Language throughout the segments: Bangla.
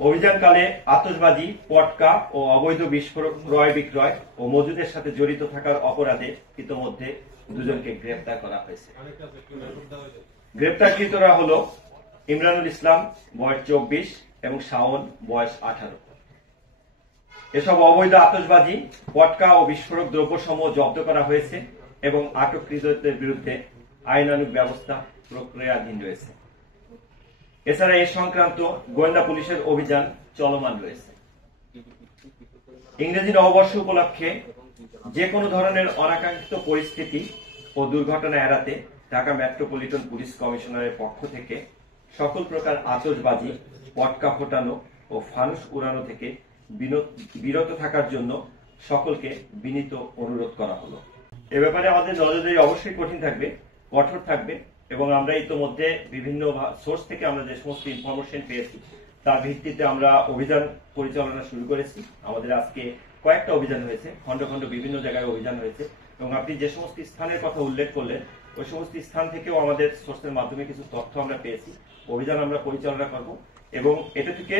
অভিযানকালে আতশবাজি, পটকা ও অবৈধ বিস্ফোরক ক্রয় বিক্রয় ও মজুদের সাথে জড়িত থাকার অপরাধে ইতোমধ্যে দুজনকে গ্রেফতার করা হয়েছে। গ্রেফতারকৃতরা হল ইমরানুল ইসলাম বয়স 24 এবং শাওন বয়স 18। এসব অবৈধ আতশবাজি, পটকা ও বিস্ফোরক দ্রব্যসমূহ জব্দ করা হয়েছে এবং আটককৃতদের বিরুদ্ধে আইনানুগ ব্যবস্থা প্রক্রিয়াধীন রয়েছে। এছাড়া এ সংক্রান্ত গোয়েন্দা পুলিশের অভিযান চলমান রয়েছে। ইংরেজি নববর্ষ উপলক্ষে যে কোনো ধরনের অনাকাঙ্ক্ষিত পরিস্থিতি ও দুর্ঘটনা এড়াতে ঢাকা মেট্রোপলিটন পুলিশ কমিশনারের পক্ষ থেকে সকল প্রকার আতশবাজি, পটকা ফোটানো ও ফানুস উড়ানো থেকে বিরত থাকার জন্য সকলকে বিনীত অনুরোধ করা হলো। এ ব্যাপারে আমাদের নজরদারি অবশ্যই কঠোর থাকবে এবং আমরা ইতোমধ্যে বিভিন্ন সোর্স থেকে আমরা যে সমস্ত ইনফরমেশন পেয়েছি তার ভিত্তিতে আমরা অভিযান পরিচালনা শুরু করেছি। আমাদের আজকে কয়েকটা অভিযান হয়েছে, খন্ড খন্ড বিভিন্ন জায়গায় অভিযান হয়েছে এবং আপনি যে সমস্ত স্থানের কথা উল্লেখ করলেন ওই সমস্ত স্থান থেকেও আমাদের সোর্সের মাধ্যমে কিছু তথ্য আমরা পেয়েছি। অভিযান আমরা পরিচালনা করব এবং এটা থেকে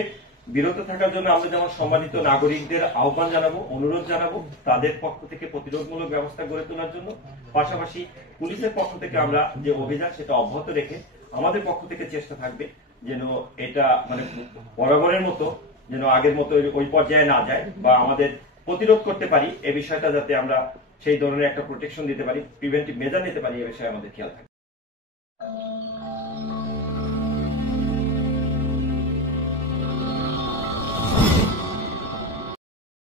বিরত থাকার জন্য আমরা যেমন সম্মানিত নাগরিকদের আহ্বান জানাবো, অনুরোধ জানাবো তাদের পক্ষ থেকে প্রতিরোধমূলক ব্যবস্থা গড়ে তোলার জন্য, পাশাপাশি পুলিশের পক্ষ থেকে আমরা যে অভিযান সেটা অব্যাহত রেখে আমাদের পক্ষ থেকে চেষ্টা থাকবে যেন এটা বরাবরের মতো যেন আগের মতো ওই পর্যায়ে না যায় বা আমাদের প্রতিরোধ করতে পারি এ বিষয়টা যাতে আমরা সেই ধরনের একটা প্রোটেকশন দিতে পারি, প্রিভেন্টিভ মেজার নিতে পারি এ বিষয়ে আমাদের খেয়াল থাকবে।